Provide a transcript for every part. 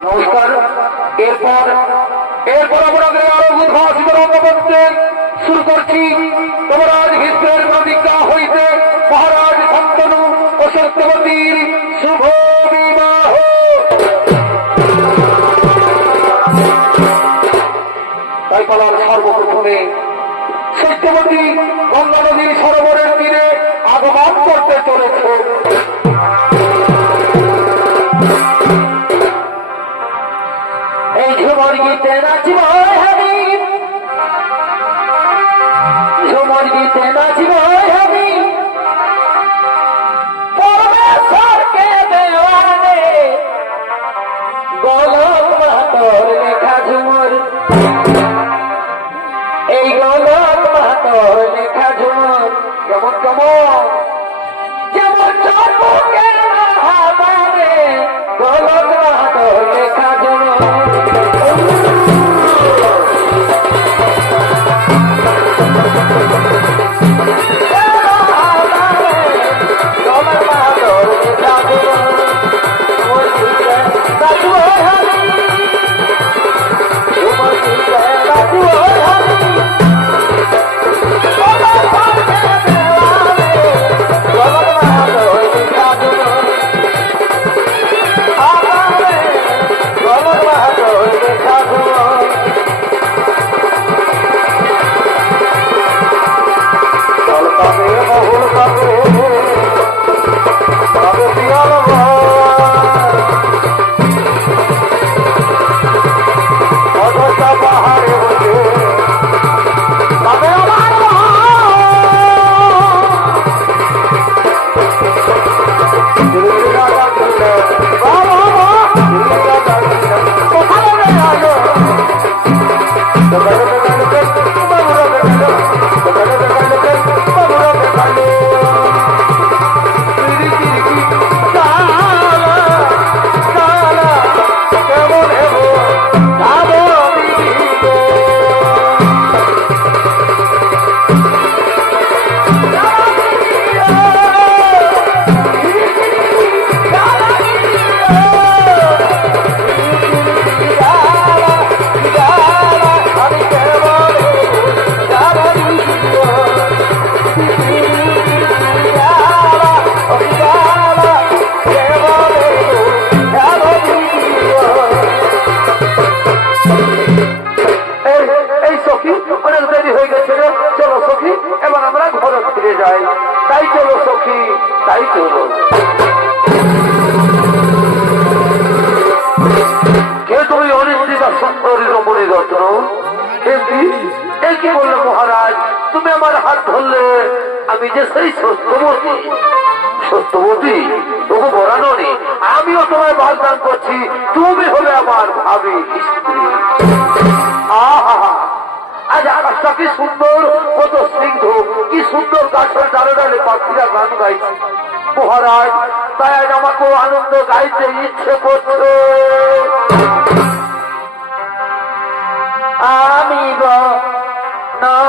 নমস্কার। এরপর এরপর আমরা আরও উদ্ভাসিত রঙ্গমঞ্চে শুরু করছি। যুবরাজ ভীষ্মের প্রতিজ্ঞা হইতে মহারাজ শান্তনু ও সত্যবতীর শুভ বিবাহ। তাই পালার সর্বপ্রথমে সত্যবতী গঙ্গা নদীর সরোবরের তীরে আগমন করতে চলেছে। যাই তাই চলো সখী, তাই চলো। কে তুমি এ মহারাজ? তুমি আমার হাত ধরলে, আমি যে সেই সত্যবতী। সত্যবতী? বরানো নেই আমিও তোমায় বাগদান করছি, তুমি হলে আমার ভাবি স্ত্রী। আহা আজ আকাশটা কি সুন্দর, কত স্নিগ্ধ কি সুন্দর গাছের ডালে ডালে পাখিরা গান গাইছে। মহারাজ, তাই আজ আমাকে আনন্দ গাইতে ইচ্ছে করছে। আমি গো আর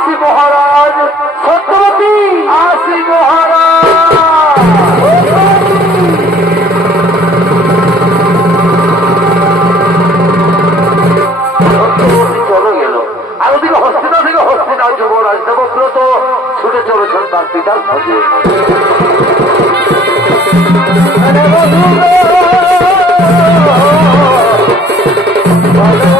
আসি মহারাজ সত্যবতী আসি মহারাজ ছুটে চলেছেন তার পিতার খোঁজে এ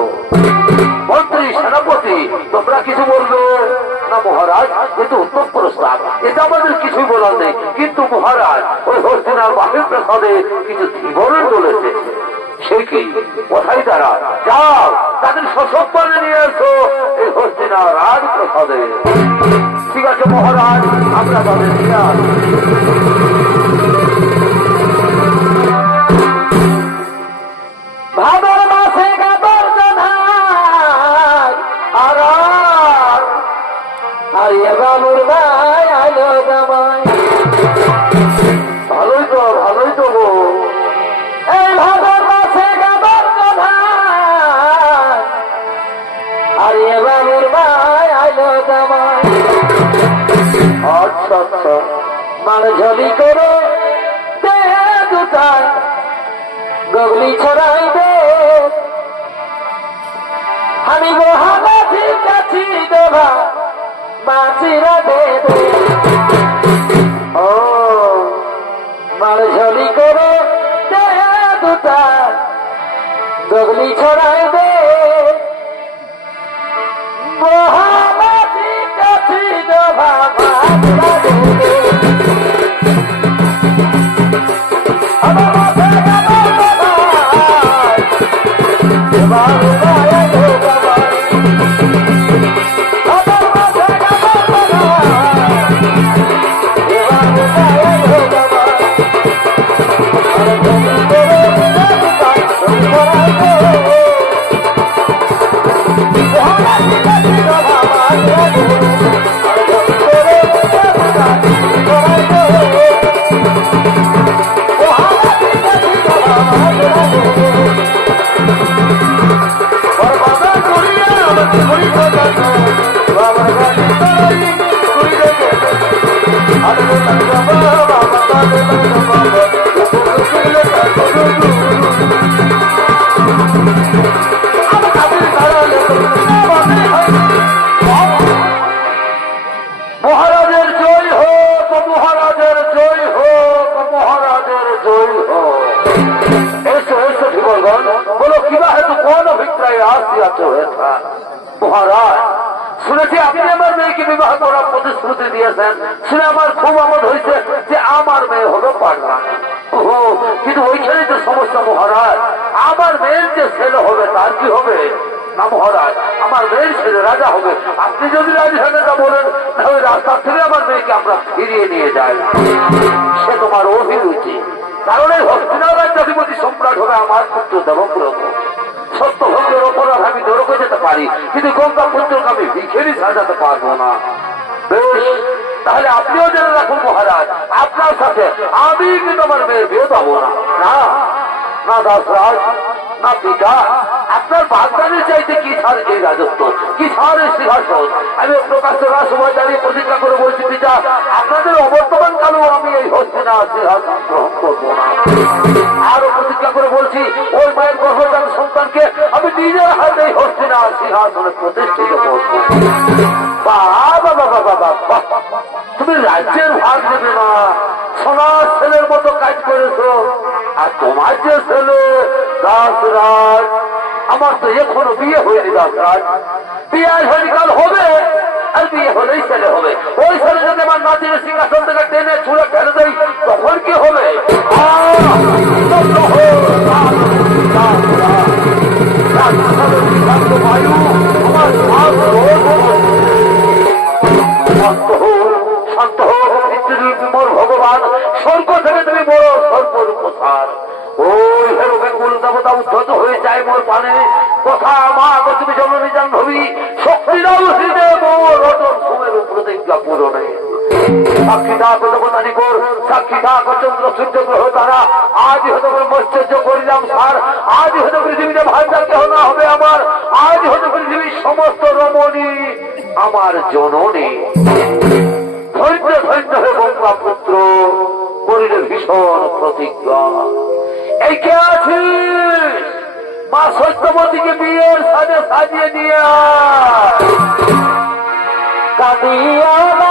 এটা আমাদের কিছুই বলার নেই। কিন্তু মহারাজ, ওই হস্তিনার বাহির প্রসাদে কিছু ধীবরণ চলেছে সে কি? কোথায় তারা? যাও, তাদের সসম্মানে নিয়ে আসো এই হস্তিনা রাজপ্রসাদে। ঠিক আছে মহারাজ, আমরা তাদের নিয়ে আসি আমি মহামাছি কাছি দেবা মাছিরা দে দে ও মার করে দেহে দুটায় গগলি ছড়াই দে প্রতিশ্রুতি দিয়েছেন। শুনে আমার খুব আমোদ হয়েছে যে আমার মেয়ে হলো ওহো, কিন্তু ওইখানে তো সমস্যা মহারাজ, আমার মেয়ের যে ছেলে হবে, তার কি হবে? না মহারাজ, আমার মেয়ের ছেলে রাজা হবে। আপনি যদি রাজি থাকেন তা বলেন, তাহলে রাস্তা থেকে আমার মেয়েকে আমরা ফিরিয়ে নিয়ে যাই। সে তোমার অভিরুচি। কারণ এই হস্তিনার রাজ্যাধিপতি সম্রাট হবে আমার পুত্র দেবব্রত। সত্য ভোগের অপরাধ আমি দৌড়কে যেতে পারি, কিন্তু গঙ্গা পুত্রকে আমি ভিখেরি সাজাতে পারব না। তাহলে আপনিও জেনে রাখুন মহারাজ আপনার সাথে আমি কিন্তু আমার মেয়ের বিয়ে পাবো না। না না দাসরাজ না, পিতা। আপনার বাগদানের চাইতে কি ছাড় এই রাজত্ব? কি ছাড় এই সিংহাসন? আমি প্রকাশ্য রাজসভায় দাঁড়িয়ে প্রতিজ্ঞা করে বলছি, পিতা, আপনাদের অবর্তমান কালেও আমি এই হস্তিনা সিংহাসন গ্রহণ করব না। আরও প্রতিজ্ঞা করে বলছি, ওই মায়ের গর্ভজাত সন্তানকে আমি নিজের হাতে এই হস্তিনা সিংহাসনে প্রতিষ্ঠিত করব। বাবা বাবা বাবা তুমি রাজ্যের ভাগ দেবে না। সোনার ছেলের মতো কাজ করেছ। আর তোমার যে ছেলে, দাসরাজ, আমার তো এখনও বিয়ে হয়নি দাসরাজ। বিয়ে হরিকাল কাল হবে, আর বিয়ে হলেই ছেলে হবে। ওই ছেলে যদি আমার নাতির সিংহাসন থেকে টেনে ছুঁড়ে ফেলে দেয় চন্দ্র সূর্য গ্রহ তারা আজ করিলাম আজ না হবে আমার। আজ পৃথিবীর সমস্ত রমণী আমার জননী। ধৈর্য ধৈর্য হে গঙ্গা পুত্র ভীষণ প্রতিজ্ঞা। এই কে মা সত্যবতীকে বিয়ের সাজে সাজিয়ে নিয়ে। কাঁদিয়া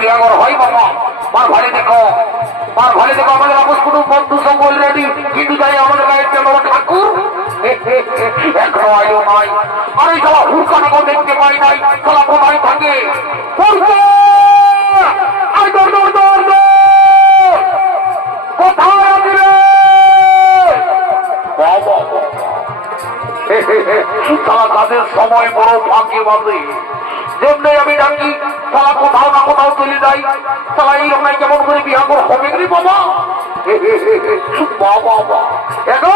বিয়াগর হয় বাবা মার ঘরে দেখো ঘরে দেখো, আমাদের আপস কুটুম বন্ধু সব অলরেডি কিন্তু যাই আমাদের গায়ের কেন ঠাকুর। এখনও আয়ো নাই। আর এই সব দেখতে পাই নাই। খেলা কোথায় থাকে! আয় দৌড় দৌড় দৌড় দৌড়! কোথায় আছি সময় বড় ফাঁকি বাঁধে যেমনি আমি ডাকি তারা কোথাও না কোথাও চলে যাই তারা এইরকম কেমন করে বিয়া করে হবে বাবা বাবা এখন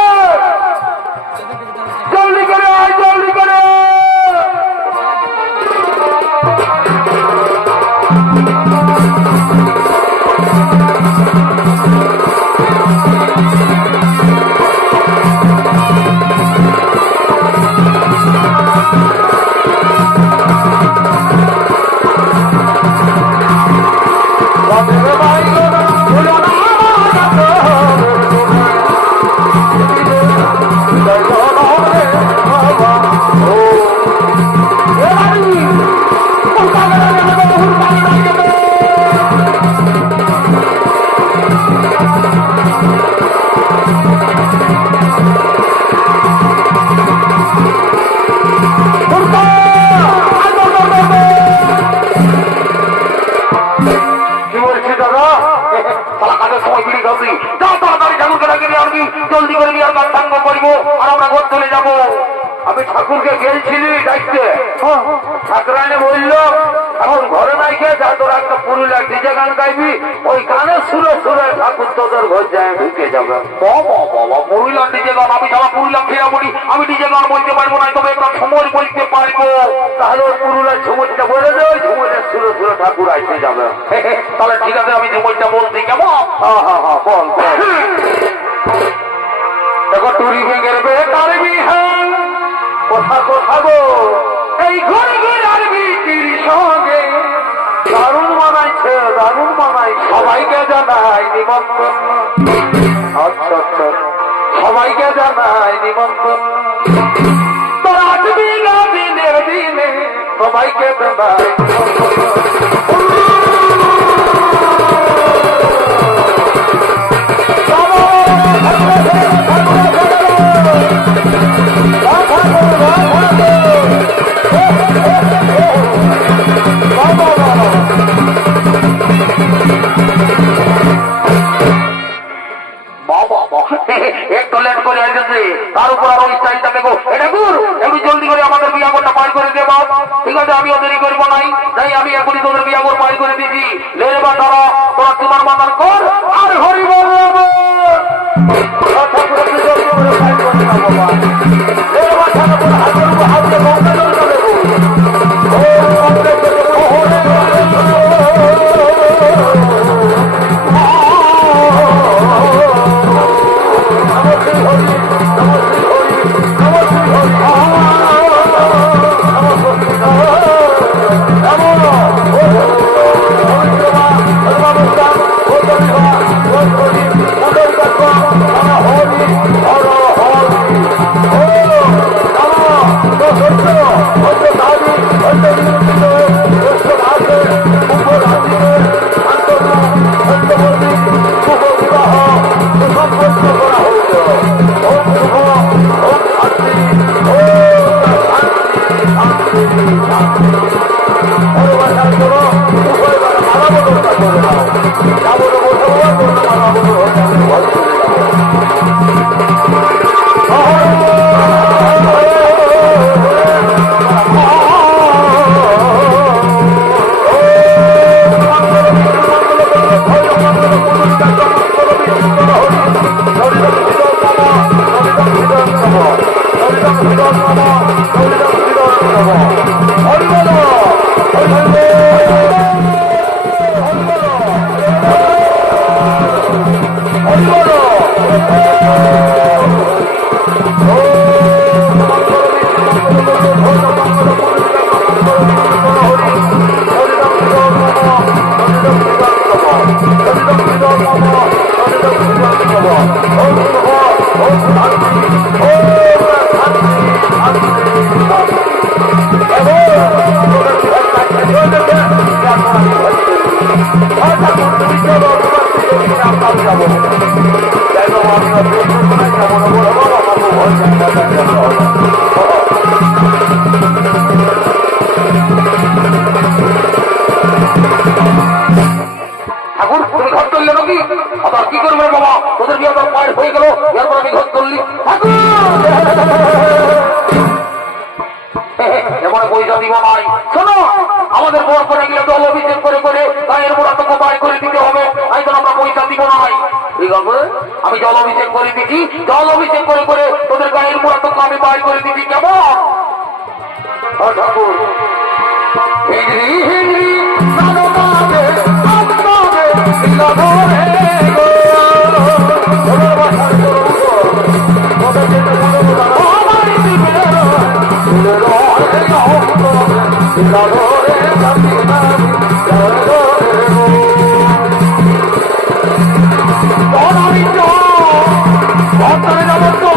যাব। আমি ঠাকুরকে গেলছিলি ডাকতে ঠাকুরানে বলল এখন ঘরে নাই খেয়ে যা তোর একটা পুরুলিয়া ডিজে গান গাইবি ওই গানের সুরে সুরে ঠাকুর তোদের ঘর যায় ঢুকে যাবে। পুরুলিয়ার ডিজে গান আমি যারা পুরুলিয়া ফিরা বলি আমি ডিজে গান বলতে পারব না তবে একটা সময় বলতে পারব। তাহলে ওই পুরুলিয়ার ঝুমুরটা বলে দে ওই ঝুমুরের সুরে সুরে ঠাকুর আসতে যাবে। তাহলে ঠিক আছে আমি ঝুমুরটা বলছি কেমন? হ্যাঁ হ্যাঁ হ্যাঁ বল বল। দেখো হয়ে গেল বেকার বিহান কথা কথা গো এই ঘরে ঘরে আরবি বিটির সঙ্গে দারুণ মানাইছে দারুণ মানাই সবাইকে জানাই নিমন্ত্রণ। আচ্ছা আচ্ছা সবাইকে জানাই নিমন্ত্রণ। তার উপর আরও স্টাইলটা দেখো এটা গুর একটু জলদি করে আমাদের বিয়া করটা পার করে দেব ঠিক আছে আমি দেরি করব নাই। তাই আমি এখনই তোদের বিয়া কর পার করে দিছি। তোমার মাতার কর, আর হরি Thank you. অভিষেক করে দিবি দল অভিষেক করে করে তোদের গায়ের মুরাতক আমি বাই করে দিবি কেমন? Oh, হিজড়ি হিজড়ি తొలగవచ్చు